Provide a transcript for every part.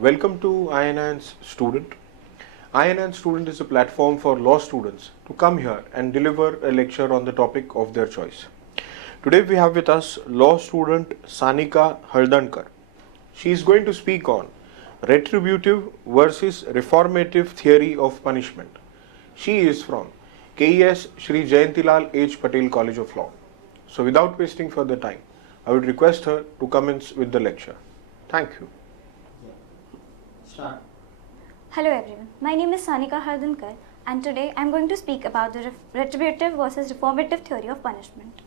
Welcome to INN's Student. INN Student is a platform for law students to come here and deliver a lecture on the topic of their choice. Today we have with us law student Sanika Haldankar. She is going to speak on Retributive versus Reformative theory of punishment. She is from KES Shri Jayantilal H Patel College of Law. So without wasting further time, I would request her to commence with the lecture. Thank you. Start. Hello everyone, my name is Sanika Haldankar and today I am going to speak about the retributive versus reformative theory of punishment.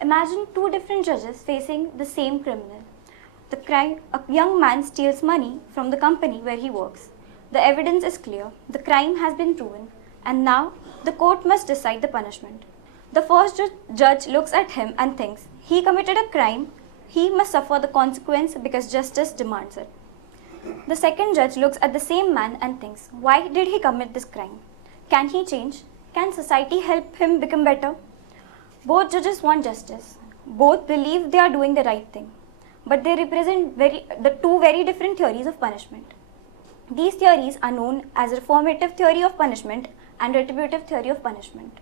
Imagine two different judges facing the same criminal. A young man steals money from the company where he works. The evidence is clear, the crime has been proven, and now the court must decide the punishment. The first judge looks at him and thinks, he committed a crime, he must suffer the consequence because justice demands it. The second judge looks at the same man and thinks, why did he commit this crime? Can he change? Can society help him become better? Both judges want justice. Both believe they are doing the right thing. But they represent the two very different theories of punishment. These theories are known as reformative theory of punishment and retributive theory of punishment.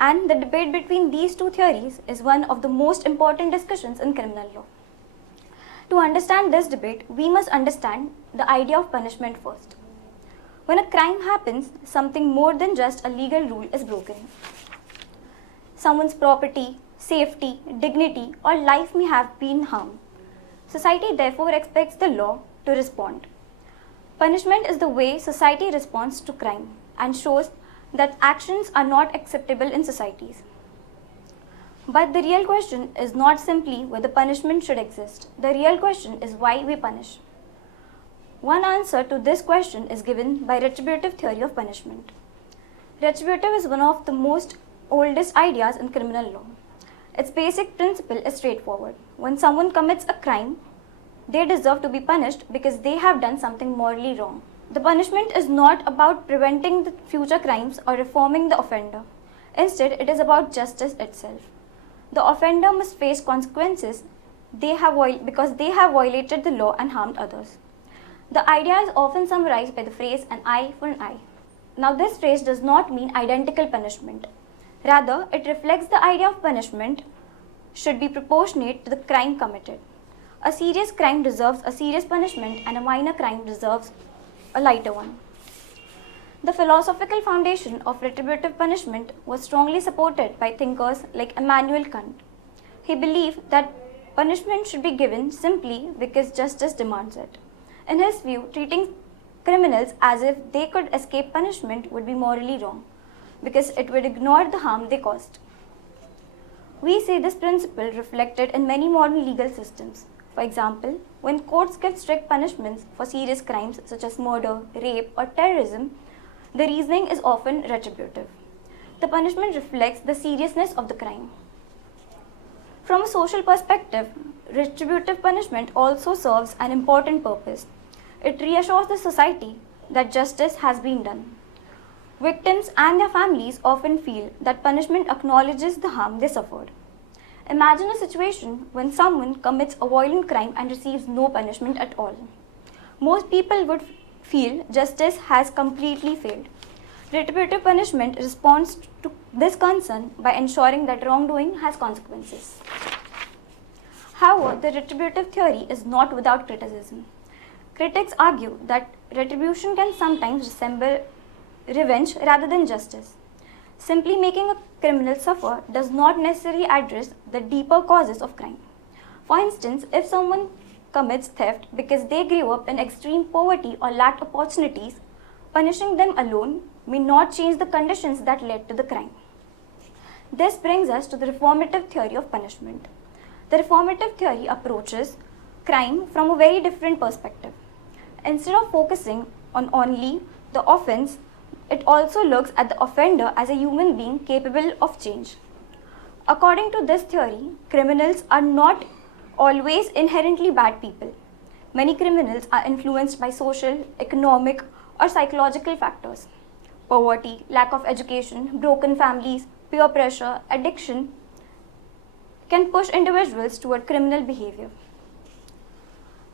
And the debate between these two theories is one of the most important discussions in criminal law. To understand this debate, we must understand the idea of punishment first. When a crime happens, something more than just a legal rule is broken. Someone's property, safety, dignity, or life may have been harmed. Society therefore expects the law to respond. Punishment is the way society responds to crime and shows that actions are not acceptable in societies. But the real question is not simply whether punishment should exist. The real question is why we punish. One answer to this question is given by retributive theory of punishment. Retributive is one of the most oldest ideas in criminal law. Its basic principle is straightforward. When someone commits a crime, they deserve to be punished because they have done something morally wrong. The punishment is not about preventing the future crimes or reforming the offender. Instead, it is about justice itself. The offender must face consequences because they have violated the law and harmed others. The idea is often summarized by the phrase an eye for an eye. Now, this phrase does not mean identical punishment. Rather, it reflects the idea of punishment should be proportionate to the crime committed. A serious crime deserves a serious punishment and a minor crime deserves a lighter one. The philosophical foundation of retributive punishment was strongly supported by thinkers like Immanuel Kant. He believed that punishment should be given simply because justice demands it. In his view, treating criminals as if they could escape punishment would be morally wrong, because it would ignore the harm they caused. We see this principle reflected in many modern legal systems. For example, when courts give strict punishments for serious crimes such as murder, rape, or terrorism, the reasoning is often retributive. The punishment reflects the seriousness of the crime. From a social perspective, retributive punishment also serves an important purpose. It reassures the society that justice has been done. Victims and their families often feel that punishment acknowledges the harm they suffered. Imagine a situation when someone commits a violent crime and receives no punishment at all. Most people would feel justice has completely failed. Retributive punishment responds to this concern by ensuring that wrongdoing has consequences. However, the retributive theory is not without criticism. Critics argue that retribution can sometimes resemble revenge rather than justice. Simply making a criminal suffer does not necessarily address the deeper causes of crime. For instance, if someone commits theft because they grew up in extreme poverty or lacked opportunities, punishing them alone may not change the conditions that led to the crime. This brings us to the reformative theory of punishment. The reformative theory approaches crime from a very different perspective. Instead of focusing on only the offense, it also looks at the offender as a human being capable of change. According to this theory, criminals are not always inherently bad people. Many criminals are influenced by social, economic, or psychological factors. Poverty, lack of education, broken families, peer pressure, addiction can push individuals toward criminal behavior.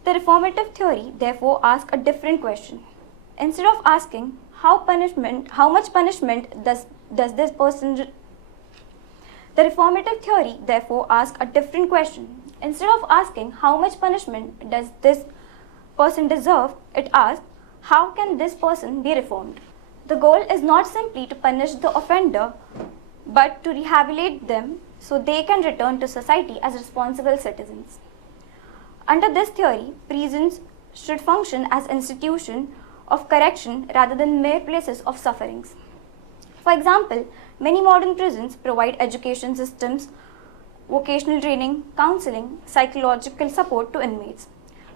The reformative theory therefore asks a different question. Instead of asking how much punishment does this person the reformative theory therefore asks a different question. Instead of asking how much punishment does this person deserve, it asks how can this person be reformed. The goal is not simply to punish the offender but to rehabilitate them so they can return to society as responsible citizens. Under this theory, prisons should function as institutions of correction rather than mere places of sufferings. For example, many modern prisons provide education systems, vocational training, counseling, psychological support to inmates.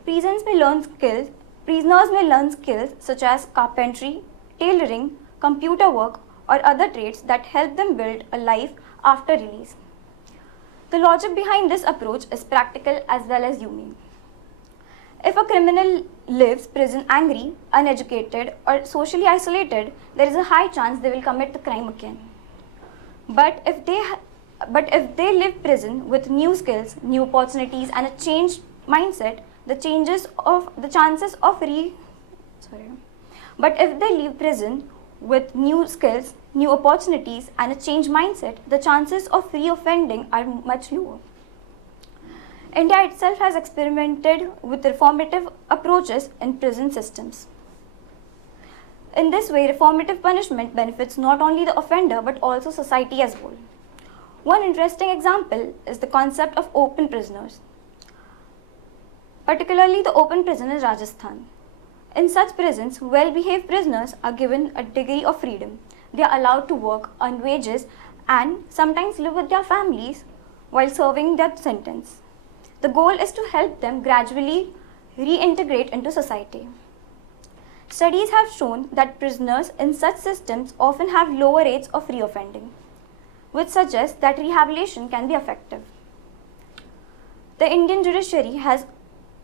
Prisoners may learn skills such as carpentry, tailoring, computer work, or other trades that help them build a life after release. The logic behind this approach is practical as well as humane. If a criminal leaves prison angry, uneducated, or socially isolated, there is a high chance they will commit the crime again. But if they leave prison with new skills, new opportunities, and a changed mindset, But if they leave prison with new skills, new opportunities, and a changed mindset, the chances of reoffending are much lower. India itself has experimented with reformative approaches in prison systems. In this way, reformative punishment benefits not only the offender but also society as a whole. One interesting example is the concept of open prisoners, particularly the open prison in Rajasthan. In such prisons, well-behaved prisoners are given a degree of freedom. They are allowed to work, earn wages, and sometimes live with their families while serving their sentence. The goal is to help them gradually reintegrate into society. Studies have shown that prisoners in such systems often have lower rates of reoffending, which suggests that rehabilitation can be effective. The Indian judiciary has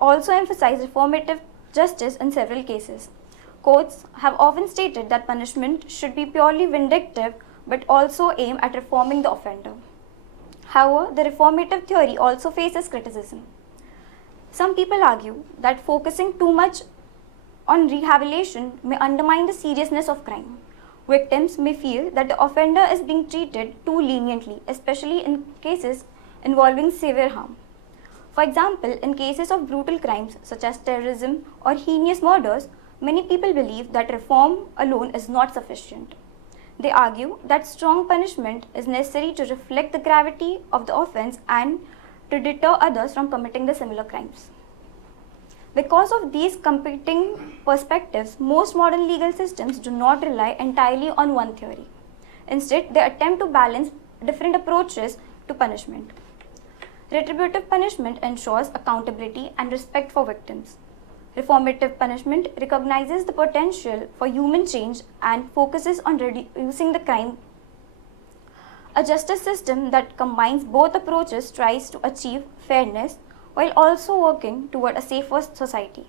also emphasized reformative justice in several cases. Courts have often stated that punishment should be purely vindictive but also aim at reforming the offender. However, the reformative theory also faces criticism. Some people argue that focusing too much on rehabilitation may undermine the seriousness of crime. Victims may feel that the offender is being treated too leniently, especially in cases involving severe harm. For example, in cases of brutal crimes such as terrorism or heinous murders, many people believe that reform alone is not sufficient. They argue that strong punishment is necessary to reflect the gravity of the offense and to deter others from committing the similar crimes. Because of these competing perspectives, most modern legal systems do not rely entirely on one theory. Instead, they attempt to balance different approaches to punishment. Retributive punishment ensures accountability and respect for victims. Reformative punishment recognizes the potential for human change and focuses on reducing the crime. A justice system that combines both approaches tries to achieve fairness while also working toward a safer society.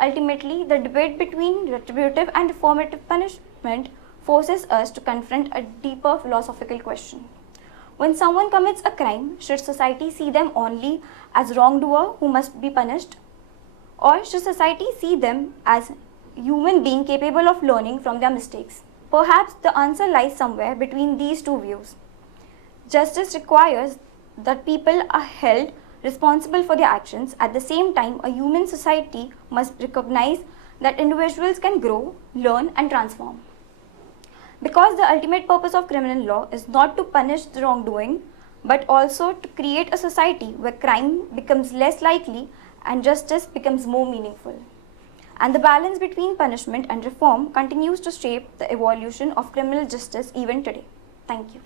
Ultimately, the debate between retributive and reformative punishment forces us to confront a deeper philosophical question. When someone commits a crime, should society see them only as wrongdoer who must be punished? Or should society see them as human beings capable of learning from their mistakes? Perhaps the answer lies somewhere between these two views. Justice requires that people are held responsible for their actions. At the same time, a human society must recognize that individuals can grow, learn, and transform. Because the ultimate purpose of criminal law is not to punish the wrongdoing, but also to create a society where crime becomes less likely and justice becomes more meaningful. And the balance between punishment and reform continues to shape the evolution of criminal justice even today. Thank you.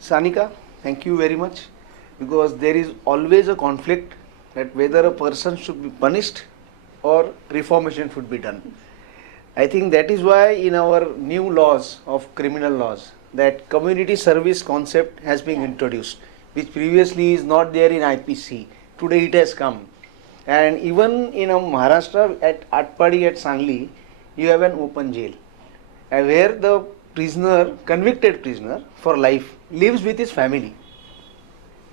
Sanika, thank you very much, because there is always a conflict that whether a person should be punished or reformation should be done. I think that is why in our new laws of criminal laws that community service concept has been introduced, which previously is not there in IPC. Today it has come. And even in Maharashtra at Atpadi at Sangli, you have an open jail where the prisoner, convicted prisoner for life, lives with his family.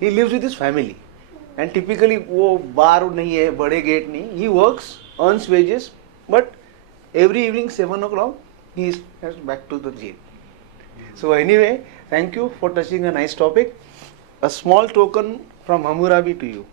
He lives with his family. And typically वो बार नहीं है, बड़े gate नहीं, he works, earns wages, but every evening 7 o'clock he is back to the jail. So anyway, thank you for touching a nice topic. A small token from Hammurabi to you.